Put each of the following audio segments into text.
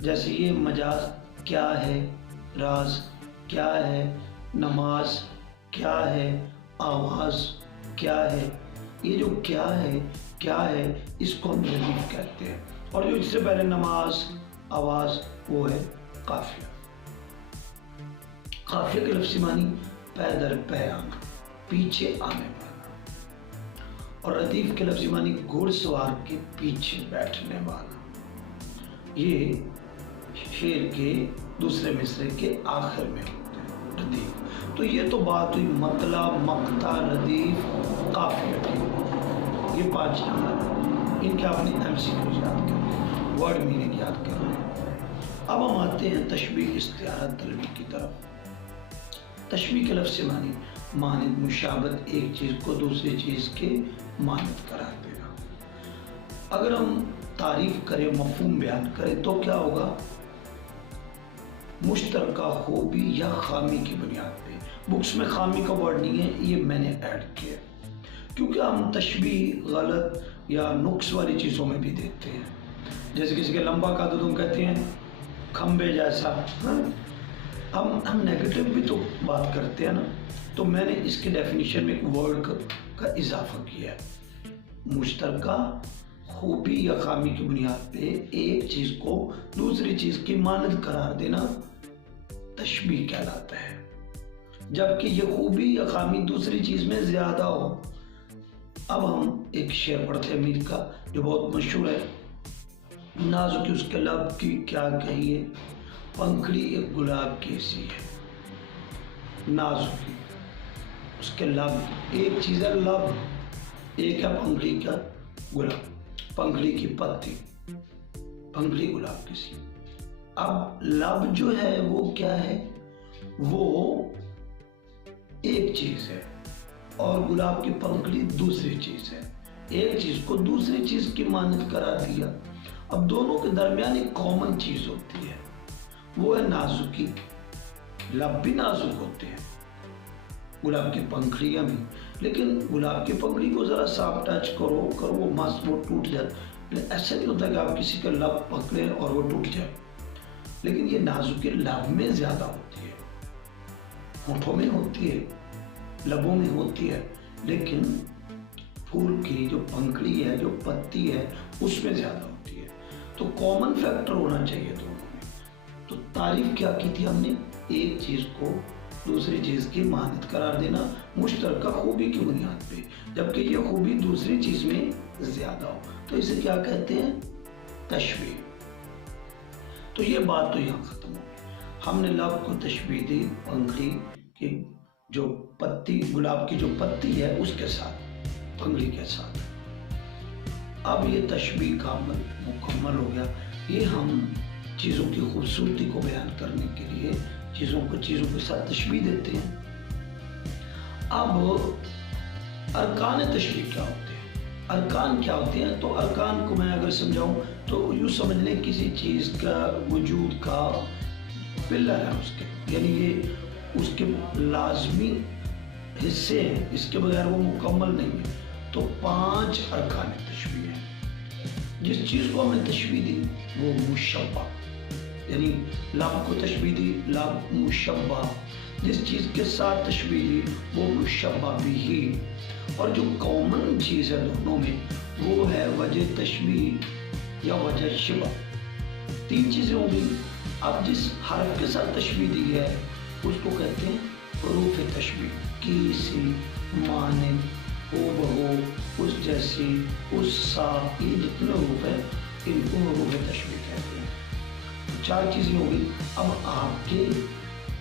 جیسے یہ مجاز کیا ہے، راز کیا ہے، نماز کیا ہے، آواز کیا ہے، یہ جو کیا ہے اس کو ہم ردیف کہتے ہیں۔ اور جو اس سے پہلے نماز، آواز، وہ ہے قافیہ۔ قافیہ کے لفظی معنی پے در پے آنا، پیچھے آنے والا، اور ردیف کے لفظی معنی گھوڑ سوار کے پیچھے بیٹھنے والا۔ یہ شعر کے دوسرے مصرعے کے آخر میں ہوتے ہیں ردیف۔ تو یہ تو بات ہوئی مطلع، مقطع، ردیف، قافیہ کی۔ یہ 5 نمبر ہیں، ان کے آپ نے MCQ یاد کرنے، ورڈ میننگ یاد کرنے۔ اب ہم آتے ہیں تشبیہ استعارہ طلبی کی طرف۔ تشبیہ کے لفظ معنی مانند، مشابہت، ایک چیز کو دوسری چیز کے مانند قرار دینا۔ اگر ہم تعریف کریں، مفہوم بیان کریں تو کیا ہوگا؟ مشترکہ خوبی یا خامی کی بنیاد پہ۔ بکس میں خامی کا ورڈ نہیں ہے، یہ میں نے ایڈ کیا کیونکہ ہم تشبیہ غلط یا نقص والی چیزوں میں بھی دیکھتے ہیں۔ جیسے کسی کے لمبا قد ہم کہتے ہیں کھمبے جیسا، ہم نیگیٹو بھی تو بات کرتے ہیں نا۔ تو میں نے اس کے ڈیفینیشن میں ایک ورڈ کا اضافہ کیا ہے، مشترکہ خوبی یا خامی کی بنیاد پہ ایک چیز کو دوسری چیز کی مانند قرار دینا تشبیہ کہلاتا ہے، جبکہ یہ خوبی یا خامی دوسری چیز میں زیادہ ہو۔ اب ہم ایک شعر پڑھتے ہیں میر کا جو بہت مشہور ہے، نازک اس کے لب کی کیا کہیے، پنکھڑی ایک گلاب کی سی ہے۔ نازک اس کے لب، ایک چیز ہے لب، ایک ہے پنکھڑی کا گلاب، پنکھڑی کی پتی، پنکھڑی گلاب کی سی۔ اب لب جو ہے وہ کیا ہے؟ وہ ایک چیز ہے اور گلاب کی پنکھڑی دوسری چیز ہے۔ ایک چیز کو دوسری چیز کی مانند قرار دیا۔ اب دونوں کے درمیان ایک کامن چیز ہوتی ہے، وہ ہے نازکی۔ لب بھی نازک ہوتے ہیں، گلاب کی پنکھڑیاں بھی، لیکن گلاب کی پنکھڑی کو ذرا صاف ٹچ کرو وہ مست وہ ٹوٹ جائے۔ ایسا نہیں ہوتا کہ آپ کسی کا لب پکڑیں اور وہ ٹوٹ جائے، لیکن یہ نازکی لب میں زیادہ ہوتی ہے، ہونٹوں میں ہوتی ہے، لبوں میں ہوتی ہے، لیکن پھول کی جو پنکھڑی ہے، جو پتی ہے، اس میں زیادہ ہوتی ہے۔ تو کامن فیکٹر ہونا چاہیے دونوں میں۔ تو تعریف کیا کی تھی ہم نے؟ ایک چیز کو دوسری چیز کی مانند قرار دینا مشترکہ خوبی کی بنیاد پہ، جبکہ یہ خوبی دوسری چیز میں زیادہ ہو، تو اسے کیا کہتے ہیں؟ تشبیہ۔ تو یہ بات تو یہاں ختم ہو گئی۔ ہم نے لب کو تشبیہ دی پنکھڑی کی جو پتی، گلاب کی جو پتی ہے اس کے ساتھ، پنکھڑی کے ساتھ۔ اب یہ تشبیہ کا عمل مکمل ہو گیا۔ یہ ہم چیزوں کی خوبصورتی کو بیان کرنے کے لیے چیزوں کے ساتھ تشبیہ دیتے ہیں۔ اب ارکان تشبیہ کیا ہوتے ہیں؟ ارکان کیا ہوتے ہیں؟ تو ارکان کو میں اگر سمجھاؤں تو یوں سمجھ لیں کسی چیز کا وجود کا پلر ہے اس کے، یعنی یہ اس کے لازمی حصے ہیں، اس کے بغیر وہ مکمل نہیں ہے۔ تو 5 ارکان تشبیہ ہیں۔ جس چیز کو ہم نے تشبیہ دی وہ مشبہ، یعنی لب کو تشبیہ دی، لب مشبہ، جس چیز کے ساتھ تشبیہ دی وہ مشبہ بھی، اور جو کامن چیز ہے دونوں میں وہ ہے وجہ تشبیہ یا وجہ شبہ۔ 3 چیزیں ہوں گی۔ اب جس حرف کے ساتھ تشبیہ دی ہے اس کو کہتے ہیں حروف تشبیہ، کی سی، مانند، ہو بہو، اس جیسی، اس سا، یہ جتنے حروف ہیں ان کو حروف تشبیہ کہتے ہیں۔ 4 چیزیں ہوگی۔ اب آپ کے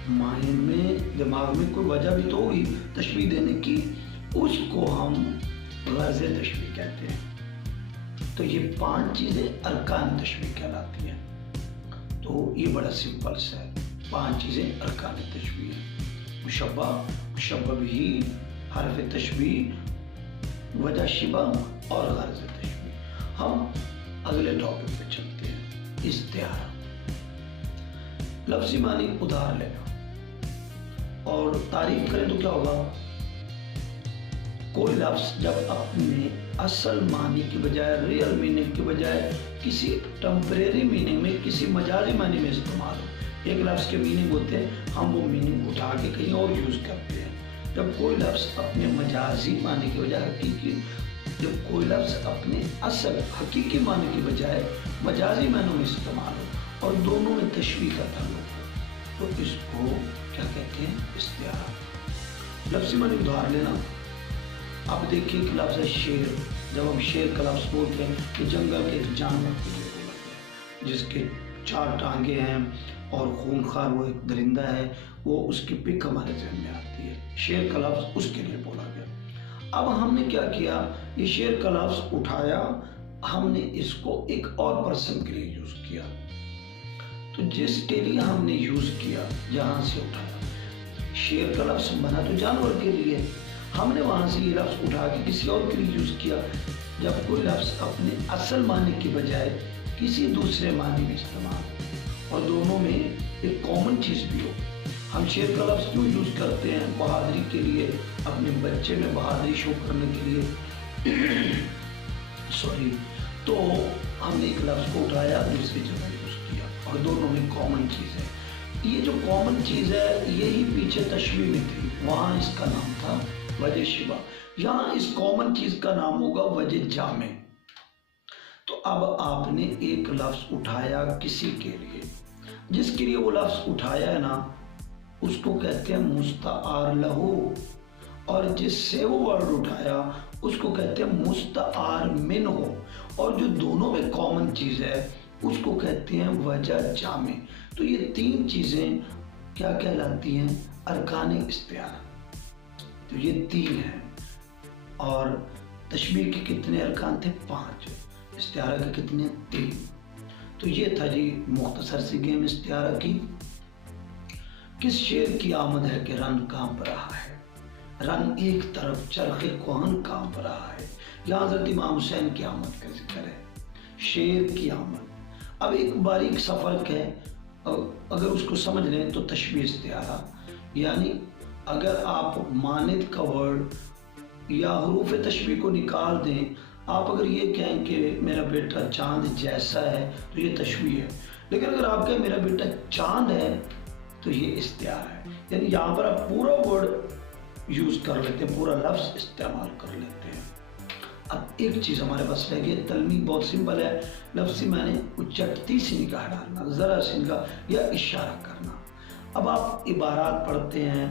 مائنڈ میں، دماغ میں کوئی وجہ بھی تو ہوگی تشبیہ دینے کی، اس کو ہم غرض تشبیہ کہتے ہیں۔ تو یہ 5 چیزیں ارکان تشبیہ کہلاتی ہیں۔ تو یہ بڑا سمپل سا ہے، 5 چیزیں ارکان تشبیہ ہیں: مشبہ، مشبہ بھی، حرف تشبیہ، وجہ شبہ اور غرض تشبیہ۔ ہم اگلے ٹاپک پہ چلتے ہیں، استعارہ۔ لفظی معنی ادھار لینا، اور تعریف کریں تو کیا ہوگا؟ کوئی لفظ جب اپنے اصل معنی کی بجائے، ریئل میننگ کی بجائے کسی ٹمپریری میننگ میں، کسی مجازی معنی میں استعمال ہو. ایک لفظ کے میننگ ہوتے ہیں، ہم وہ میننگ اٹھا کے کہیں اور یوز کرتے ہیں. جب کوئی لفظ اپنے مجازی معنی کی بجائے جب کوئی لفظ اپنے اصل حقیقی معنی کی بجائے مجازی معنوں میں استعمال ہو اور دونوں میں تشبیہ کا تعلق ہو، تو اس کو کیا کہتے ہیں؟ استعارہ. لفظی معنی ادھار لینا. آپ دیکھیے کہ لفظ ہے شیر. جب ہم شیر کا لفظ بولتے ہیں کہ جنگل کے ایک جانور کو جو بولا گیا جس کے 4 ٹانگیں ہیں اور خونخوار وہ ایک درندہ ہے، وہ اس کی پک ہمارے ذہن میں آتی ہے. شیر کا لفظ اس کے لیے بولا گیا. اب ہم نے کیا کیا؟ یہ شیر کا لفظ اٹھایا، ہم نے اس کو ایک اور پرسن کے لیے یوز کیا. تو جس کے لیے ہم نے یوز کیا، جہاں سے اٹھایا، شیر کا لفظ بنا تو جانور کے لیے، ہم نے وہاں سے یہ لفظ اٹھا کے کسی اور کے لیے یوز کیا. جب کوئی لفظ اپنے اصل معنی کی بجائے کسی دوسرے معنی میں استعمال ہو اور دونوں میں ایک کامن چیز بھی ہو. ہم شیر کا لفظ کیوں یوز کرتے ہیں؟ بہادری کے لیے، اپنے بچے میں بہادری شو کرنے کے لیے تو ہم نے ایک لفظ کو اٹھایا، دوسری جگہ یوز کیا اور دونوں میں کامن چیز ہے. یہ جو کامن چیز ہے یہی پیچھے تشبیہ میں تھی، وہاں اس کا نام تھا وجہ شبہ، یہاں اس کامن چیز کا نام ہوگا وجہ جامع. تو اب آپ نے ایک لفظ اٹھایا کسی کے لیے، جس کے لیے وہ لفظ اٹھایا ہے نا، اس کو کہتے ہیں مستعار لہو، اور جس سے وہ ورڈ اٹھایا اس کو کہتے ہیں مستعار منہ، اور جو دونوں میں کامن چیز ہے اس کو کہتے ہیں وجہ جامع. تو یہ 3 چیزیں کیا کہلاتی ہیں؟ ارکان استعارہ. تو یہ 3 ہیں. اور تشبیہ کے کتنے ارکان تھے؟ 5. استعارہ کے کتنے؟ 3. تو یہ تھا جی مختصر سی گیم استعارہ کی. کس شیر کی آمد ہے کہ رن کانپ رہا ہے، رن ایک طرف چرخ کہن کانپ رہا ہے. یہاں حضرت امام حسین کی آمد کا ذکر ہے، شیر کی آمد. اب ایک باریک سا فرق ہے، اگر اس کو سمجھ لیں تو تشبیہ استعارہ، یعنی اگر آپ مانند کا ورڈ یا حروف تشبیہ کو نکال دیں، آپ اگر یہ کہیں کہ میرا بیٹا چاند جیسا ہے تو یہ تشبیہ ہے. لیکن اگر آپ کہیں میرا بیٹا چاند ہے تو یہ استعارہ ہے. یعنی یہاں پر آپ پورا ورڈ یوز کر لیتے ہیں، پورا لفظ استعمال کر لیتے ہیں. اب ایک چیز ہمارے پاس رہ گئی، تلمیح بہت سمپل ہے. لفظی معنی چٹتی سی نگاہ ڈالنا، ذرا سی نگاہ یا اشارہ کرنا. اب آپ عبارات پڑھتے ہیں،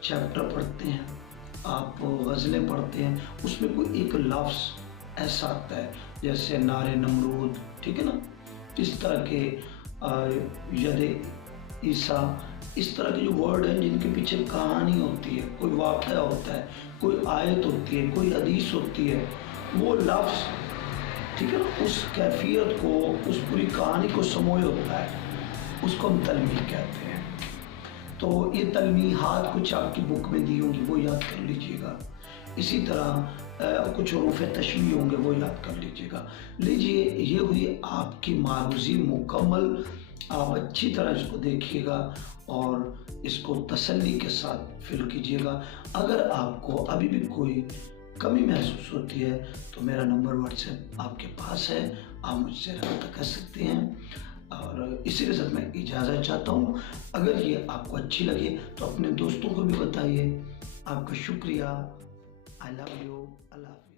چیپٹر پڑھتے ہیں، آپ غزلیں پڑھتے ہیں، اس میں کوئی ایک لفظ ایسا آتا ہے جیسے نار نمرود، ٹھیک ہے نا، اس طرح کے ید عیسیٰ، اس طرح کے جو ورڈ ہیں جن کے پیچھے کہانی ہوتی ہے، کوئی واقعہ ہوتا ہے، کوئی آیت ہوتی ہے، کوئی حدیث ہوتی ہے، وہ لفظ ٹھیک ہے نا، اس کیفیت کو، اس پوری کہانی کو سموئے ہوتا ہے، اس کو ہم تلمیح کہتے ہیں. تو یہ تلمیحات کچھ آپ کی بک میں دی ہوں گی، وہ یاد کر لیجئے گا. اسی طرح کچھ حروف تشبیہ ہوں گے، وہ یاد کر لیجئے گا. لیجئے یہ ہوئی آپ کی معروضی مکمل. آپ اچھی طرح اس کو دیکھیے گا اور اس کو تسلی کے ساتھ فل کیجئے گا. اگر آپ کو ابھی بھی کوئی کمی محسوس ہوتی ہے تو میرا نمبر واٹس ایپ آپ کے پاس ہے، آپ مجھ سے رابطہ کر سکتے ہیں. اور اسی کے ساتھ میں اجازت چاہتا ہوں. اگر یہ آپ کو اچھی لگے تو اپنے دوستوں کو بھی بتائیے. آپ کا شکریہ. I love you. اللہ حافظ.